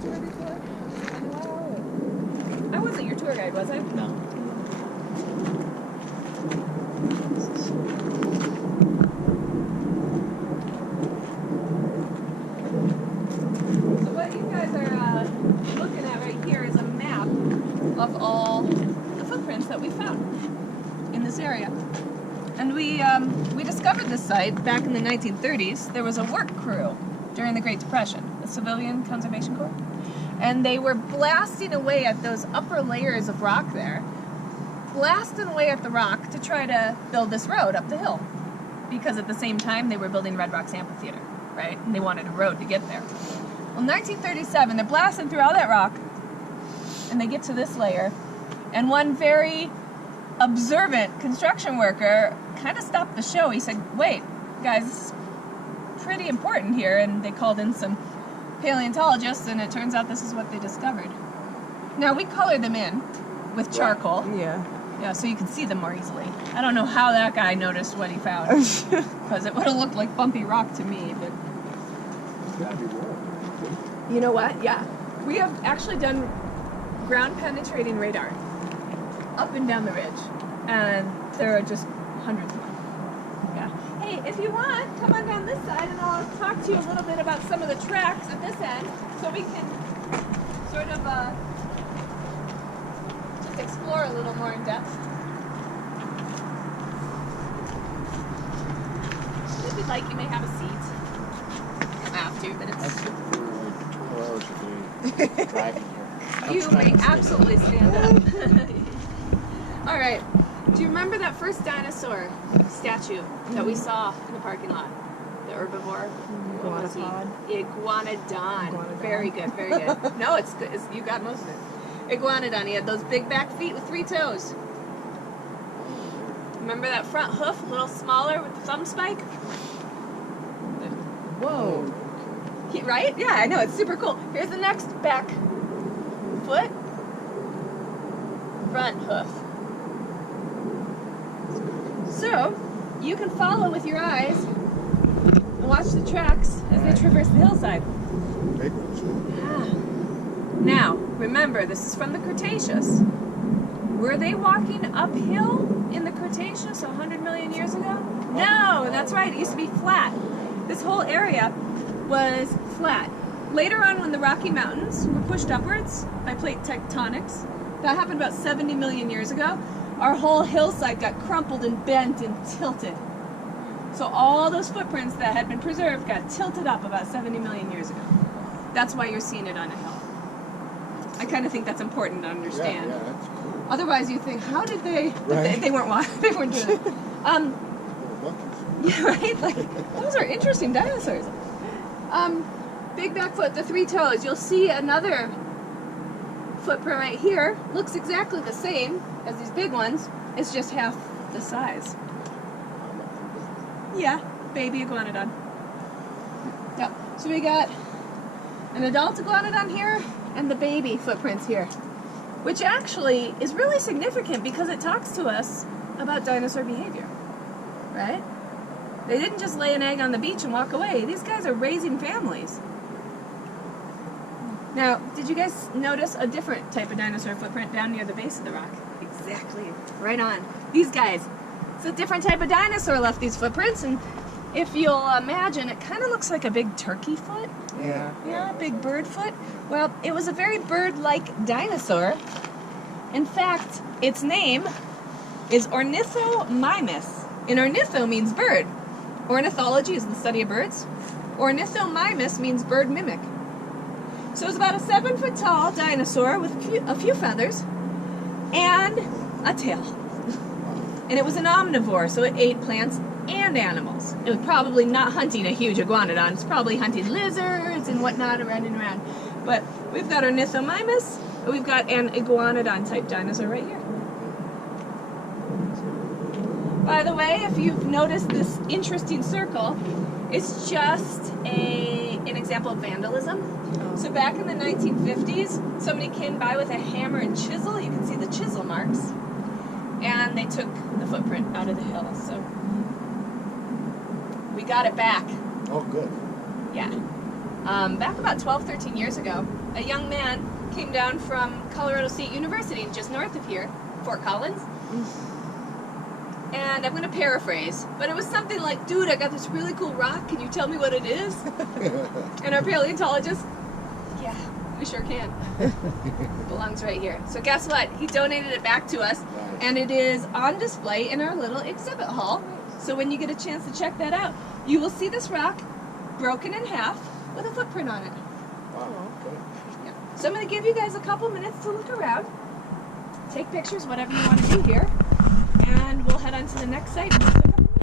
tour before? I wasn't your tour guide, was I? No. So what you guys are looking at right here is a map of all the footprints that we found in this area. And we discovered this site back in the 1930s. There was a work crew during the Great Depression, the Civilian Conservation Corps. And they were blasting away at those upper layers of rock there, blasting away at the rock to try to build this road up the hill. Because at the same time, they were building Red Rocks Amphitheater, right? And they wanted a road to get there. Well, in 1937, they're blasting through all that rock, and they get to this layer, and one very observant construction worker kind of stopped the show. He said, wait, guys, this is pretty important here, and they called in some paleontologists, and it turns out this is what they discovered. Now, we colored them in with charcoal. Yeah. Yeah, so you can see them more easily. I don't know how that guy noticed what he found, because it would have looked like bumpy rock to me, but... You know what? Yeah. We have actually done ground-penetrating radar up and down the ridge, and there are just hundreds of them. Yeah. Hey, if you want, come on down this side, and I'll talk to you a little bit about some of the tracks at this end, so we can sort of just explore a little more in depth. If you'd like, you may have a seat. You don't have to, but it's... That's like 2 hours a day driving here. You may absolutely stand up. All right. Do you remember that first dinosaur statue that we saw in the parking lot? The herbivore? Iguanodon. Very good, very good. No, it's good. You got most of it. Iguanodon. He had those big back feet with 3 toes. Remember that front hoof, a little smaller with the thumb spike? Whoa. Right? Yeah, I know. It's super cool. Here's the next back foot. Front hoof. So, you can follow with your eyes and watch the tracks as they traverse the hillside. Yeah. Now, remember, this is from the Cretaceous. Were they walking uphill in the Cretaceous 100 million years ago? No, that's right. It used to be flat. This whole area was flat. Later on, when the Rocky Mountains were pushed upwards by plate tectonics, that happened about 70 million years ago, our whole hillside got crumpled and bent and tilted. So all those footprints that had been preserved got tilted up about 70 million years ago. That's why you're seeing it on a hill. I kind of think that's important to understand. Yeah, that's cool. Otherwise, you think, how did they? Right. They weren't doing it. Yeah, right. Like those are interesting dinosaurs. Big back foot, the 3 toes. You'll see another footprint right here. Looks exactly the same as these big ones. It's just half the size. Yeah, baby iguanodon. Yep. So we got an adult iguanodon here and the baby footprints here, which actually is really significant because it talks to us about dinosaur behavior, right? They didn't just lay an egg on the beach and walk away. These guys are raising families. Now, did you guys notice a different type of dinosaur footprint down near the base of the rock? Exactly. Right on. These guys. It's a different type of dinosaur left these footprints, and if you'll imagine, it kind of looks like a big turkey foot. Yeah. Yeah, big bird foot. Well, it was a very bird-like dinosaur. In fact, its name is Ornithomimus. And ornitho means bird. Ornithology is the study of birds. Ornithomimus means bird mimic. So it was about a 7-foot tall dinosaur with a few feathers and a tail. And it was an omnivore, so it ate plants and animals. It was probably not hunting a huge iguanodon. It's probably hunting lizards and whatnot running around. But we've got Ornithomimus, and we've got an iguanodon-type dinosaur right here. By the way, if you've noticed this interesting circle, it's just an example of vandalism. So back in the 1950s, somebody came by with a hammer and chisel. You can see the chisel marks. And they took the footprint out of the hill. So we got it back. Oh, good. Yeah. Back about 12, 13 years ago, a young man came down from Colorado State University, just north of here, Fort Collins. And I'm going to paraphrase, but it was something like, dude, I got this really cool rock, can you tell me what it is? And our paleontologist, yeah, we sure can. It belongs right here. So guess what? He donated it back to us, and it is on display in our little exhibit hall. So when you get a chance to check that out, you will see this rock broken in half with a footprint on it. Wow, okay. Yeah. So I'm going to give you guys a couple minutes to look around, take pictures, whatever you want to do here, and we'll head on to the next site.